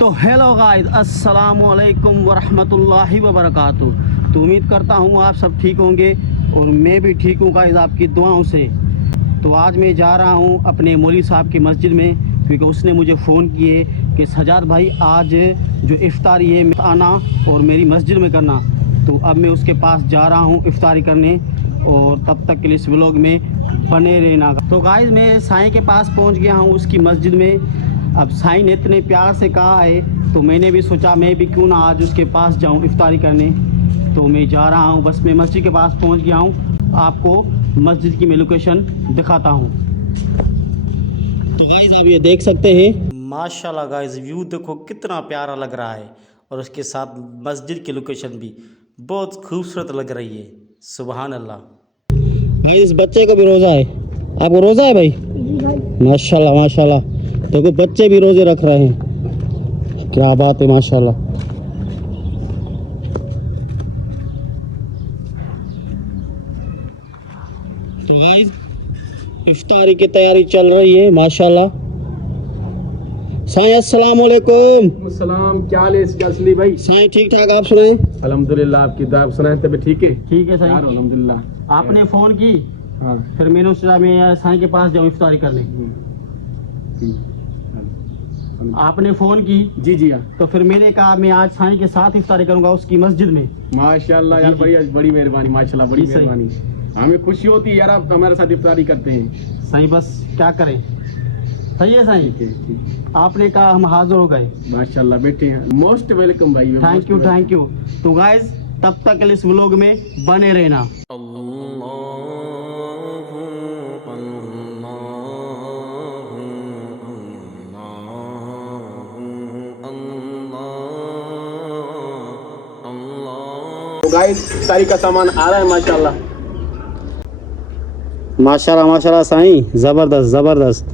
तो hello guys, अस्सलाम वालेकुम वरहमतुल्लाहि वबरकातुह। तो उम्मीद करता हूँ आप सब ठीक होंगे और मैं भी ठीक हूँ गाइस, आपकी दुआओं से। तो आज मैं जा रहा हूँ अपने मौलवी साहब की मस्जिद में, क्योंकि उसने मुझे फ़ोन किए कि सजाद भाई आज जो इफ्तारी है आना और मेरी मस्जिद में करना। तो अब मैं उसके पास जा रहा हूँ इफ्तारी करने, और तब तक के लिए इस व्लॉग में बने रहना। तो गाइस मैं साईं के पास पहुँच गया हूँ, उसकी मस्जिद में। अब साईं ने इतने प्यार से कहा है तो मैंने भी सोचा मैं भी क्यों ना आज उसके पास जाऊं इफ्तारी करने। तो मैं जा रहा हूं, बस मैं मस्जिद के पास पहुंच गया हूं। आपको मस्जिद की मैं लोकेशन दिखाता हूं। तो गाइस आप ये देख सकते हैं, माशाल्लाह गाइस व्यू देखो कितना प्यारा लग रहा है, और उसके साथ मस्जिद की लोकेशन भी बहुत खूबसूरत लग रही है। सुभान अल्लाह। भाई इस बच्चे को भी रोज़ा है, आपको रोज़ा है भाई? माशाल्लाह माशाल्लाह, देखो बच्चे भी रोजे रख रहे हैं, क्या बात है माशाल्लाह। तो गाइस इफ्तारी की तैयारी चल रही है माशाल्लाह। साईं अस्सलाम वालेकुम। सलाम, क्या हाल है असली भाई? साईं ठीक ठाक, आप सुनाएं? अल्हम्दुलिल्लाह, आपकी दुआ सुनाएं। तबीयत ठीक है? ठीक है साईं, यार अल्हम्दुलिल्लाह। आपने फ़ोन की, हाँ फिर मैंने सोचा मैं साईं के पास जाऊँ इफ्तारी करने। आपने फ़ोन की जी जी हाँ, तो फिर मैंने कहा मैं आज साईं के साथ इफ्तारी करूंगा उसकी मस्जिद में। माशाल्लाह यार, जी, बड़ी बड़ी मेहरबानी, माशाल्लाह बड़ी जी, सही। मेहरबानी। हमें खुशी होती है यार, आप हमारे साथ इफ्तारी करते हैं। सही, बस क्या करें। सही है साईं, ठीक है, ठीक। आपने कहा हम हाजिर हो गए। माशाल्लाह, बैठे हैं। मोस्ट वेलकम भाई। Thank you thank you. तो गाइस तब तक इस व्लॉग में बने रहना। तो गाइस इफ्तारी का सामान आ रहा है माशाल्लाह। माशाल्लाह माशाल्लाह साईं, जबरदस्त जबरदस्त।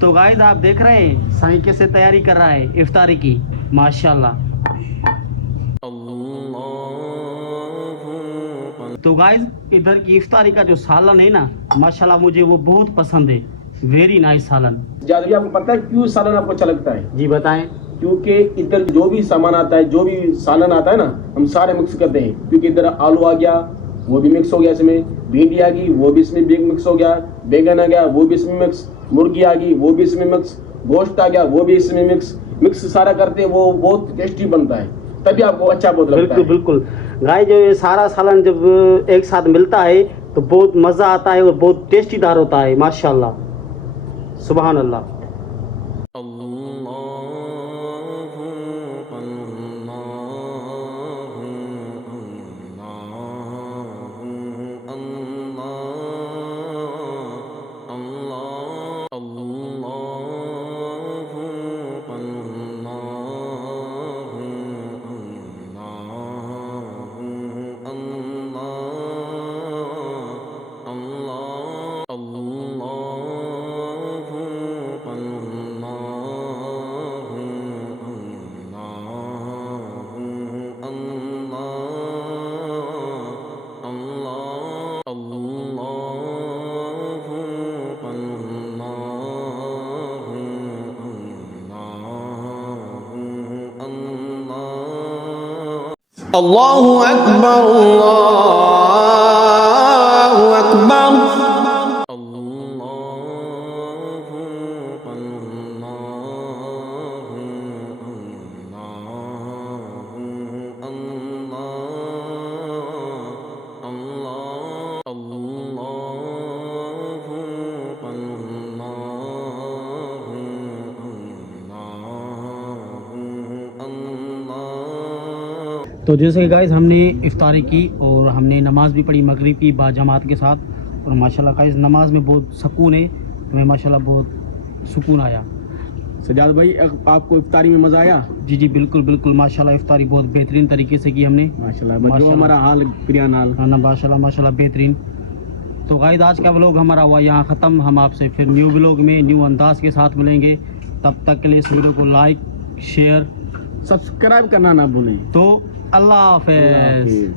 तो गाइस आप देख रहे हैं साईं कैसे तैयारी कर रहा है इफ्तारी की, माशाल्लाह। तो गाइस इधर की इफ्तारी का जो सालन है ना, माशाल्लाह मुझे वो बहुत पसंद है। वेरी नाइस सालन। जादवी, आपको पता है क्यों सालन आपको अच्छा लगता है? जी बताएं। क्योंकि इधर जो भी सामान आता है, जो भी सालन आता है ना, हम सारे मिक्स करते हैं। क्योंकि इधर आलू आ गया, वो भी मिक्स हो गया इसमें, भिंडी आ गई, वो भी इसमें भी मिक्स हो गया, बैगन आ गया, वो भी इसमें मिक्स, मुर्गी आ गई, वो भी इसमें मिक्स, गोश्त आ गया, वो भी इसमें मिक्स सारा करते हैं। वो बहुत टेस्टी बनता है, तभी आपको अच्छा बहुत लगता है। बिल्कुल बिल्कुल गाइस, जो ये सारा सालन जब एक साथ मिलता है तो बहुत मज़ा आता है और बहुत टेस्टीदार होता है माशाल्लाह। सुभान अल्लाह। अल्लाहु अकबर अल्लाहु अकबर। तो जैसे कि गाइस हमने इफ्तारी की और हमने नमाज़ भी पढ़ी मगरिब की बाजमात के साथ, और माशाल्लाह गाइस नमाज में बहुत सुकून है, हमें माशाल्लाह बहुत सुकून आया। सजाद भाई, आपको इफ्तारी में मजा आया? जी जी बिल्कुल बिल्कुल, माशाल्लाह इफ्तारी बहुत बेहतरीन तरीके से की हमने। माशाल्लाह, जो हमारा हाल प्रियान हाल हाँ ना, माशाल्लाह माशाल्लाह बेहतरीन। तो गाइस आज का व्लॉग हमारा हुआ यहाँ ख़त्म। हम आपसे फिर न्यू व्लॉग में न्यू अंदाज के साथ मिलेंगे। तब तक के लिए इस वीडियो को लाइक शेयर सब्सक्राइब करना ना भूलें। तो अल्लाह हाफ़िज़।